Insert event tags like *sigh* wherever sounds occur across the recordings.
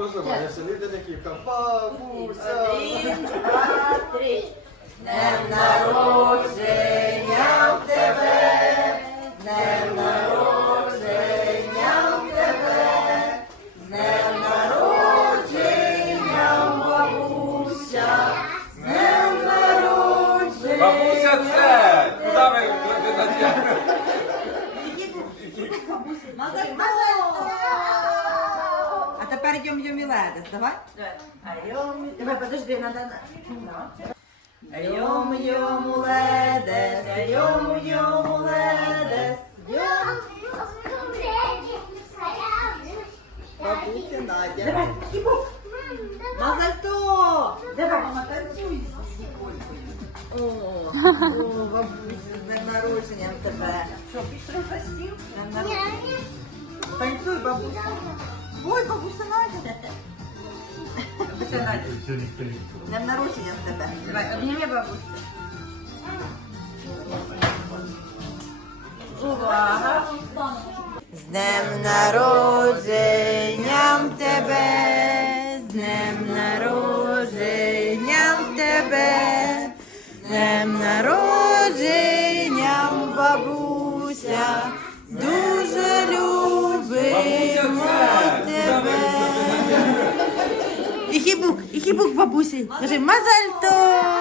проживає, селі Дениківка. Бабуся! Один, два, три. З Днем народження в тебе, з днем народження в тебе, з днем народження, бабуся, з днем народження. Бабуся, це! Куди ви, ви, ви, ви, йом йом ледес. Давай. Давай, подожди, надо. Йом йом ледес, йом йом ледес. Бабуся Надя. Давай, хипу. Мазальто. Давай, мама, танцюй. О, о, бабуся, з днем народженням тебе. Що, пішли за стіл? Бабуся. Ой, бабуся. Давай. Днем народження в тебе. Давай, обніми бабусь. Увага. З днем народженням тебе, з днем народженням тебе, з днем народженням бабуся. який був, який був бабусі? Кажи, мазальто!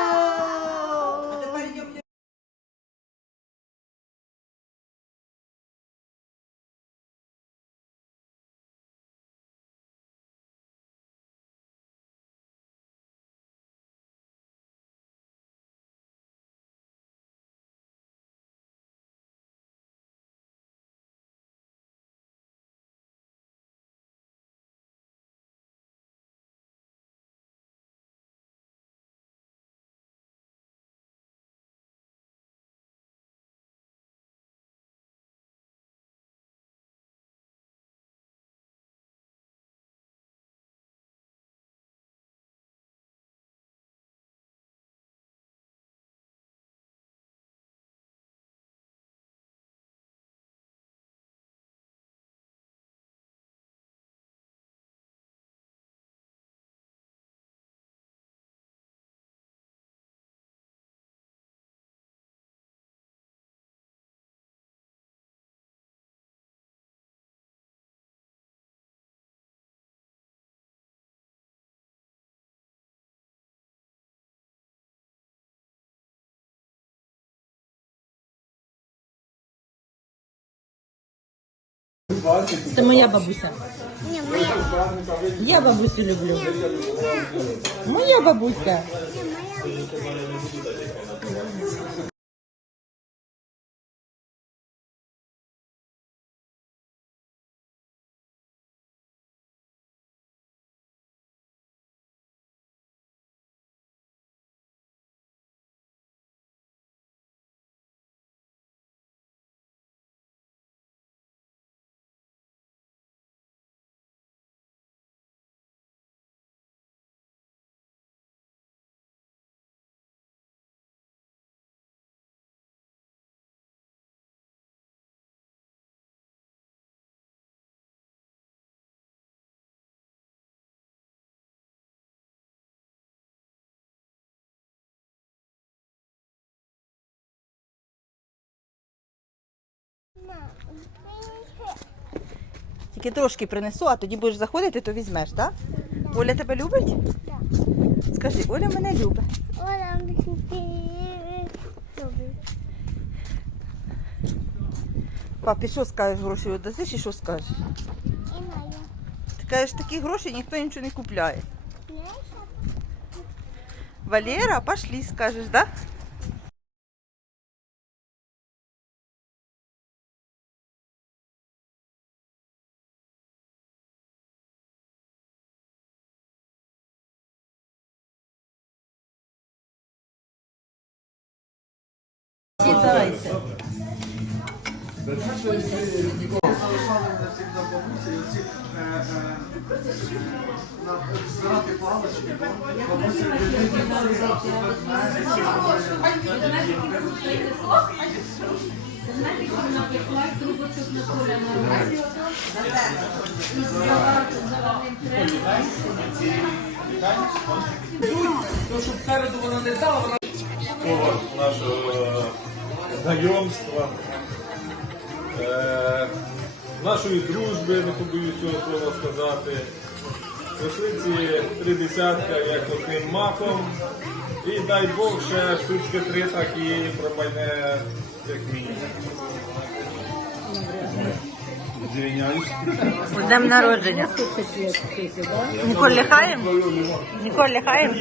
Це моя бабуся. Я бабусю люблю. Моя бабуся. Ні, моя. Тільки трошки принесу, а тоді будеш заходити, то візьмеш, так? Оля тебе любить? Так. Скажи, Оля мене любить. Оля любить. Папі, що скажеш гроші віддасиш і що скажеш? Ти кажеш, такі гроші ніхто нічого не купляє. Валера, пошли, скажеш, так? Да? Сідайте. Залишали навсігда. То, щоб середу вона не дала, повод нашого знайомства, е, нашої дружби, не побоюсь цього слова сказати. Пройшли ці три десятка як одним махом. І дай Бог ще штучки три так і промайне як мінімум. Звиняюсь. З днем народження. Ніколь лихаєм? Ніколь лихаєм?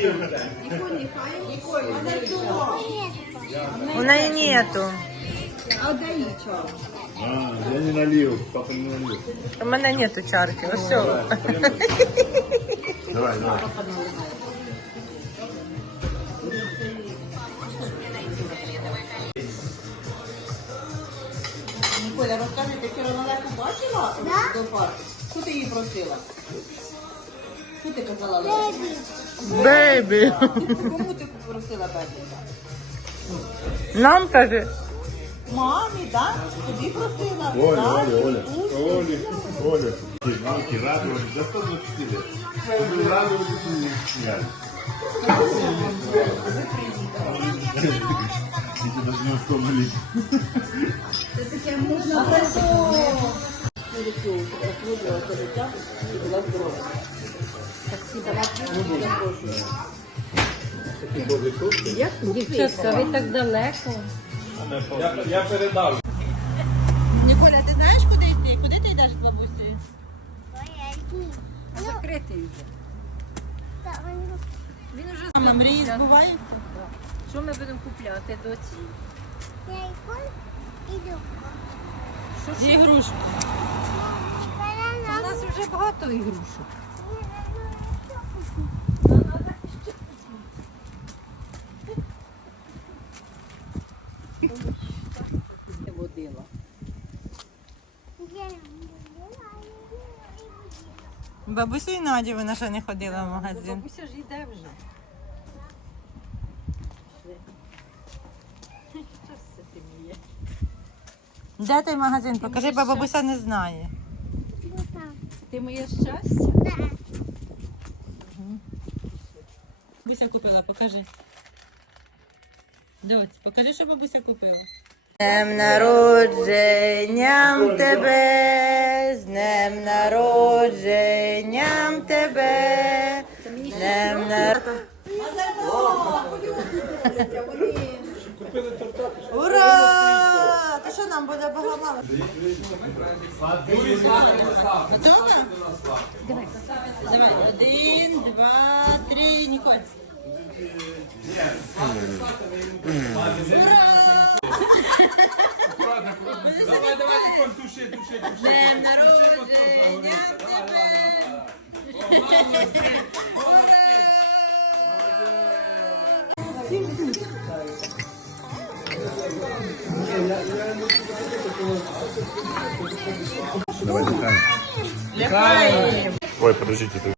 У неї нету. А, я не налив, папа не налив. У мене нету чарки. Ось все. Давай, давай. Розкажи, ти вчора Лелеку бачила? До парку? Що ти її просила? Що ти казала Лелеку? Бейбі. Кому ти просила бебіка? Нам каже. Мамі, так? Тобі просила? Оля, Так, Оля, Оля. Кузю. Оля, мамки радовались за 120 лет. Вы радовались и не *laughs* сняли. Эти должны вспомнить. Дівчатка, ви так далеко. Я, я передав. Ніколя, ти знаєш, куди йти? Куди ти йдеш з бабусею? Закритий вже. Він уже Мама, мрії збуваються? Що ми будемо купляти доці? Ігрушки. У нас вже багато ігрушок. Водила. Бабусю і Наді вона ще не ходила в магазин. Бабуся ж йде вже. Що це ти міє? Де той магазин? Покажи, бо бабуся не знає. Ти моє щастя? Бабуся купила, покажи. Доць, покажи, що бабуся купила. Днем народженням тебе, з днем народженням тебе, днем народженням. Ура! Ти що нам буде багато? Готова? Давай, один, два, три, Ніколь. Давай, давай, Ніколь, туши, туши, туши. Днем народження тебе! Давай, Ой, подождите,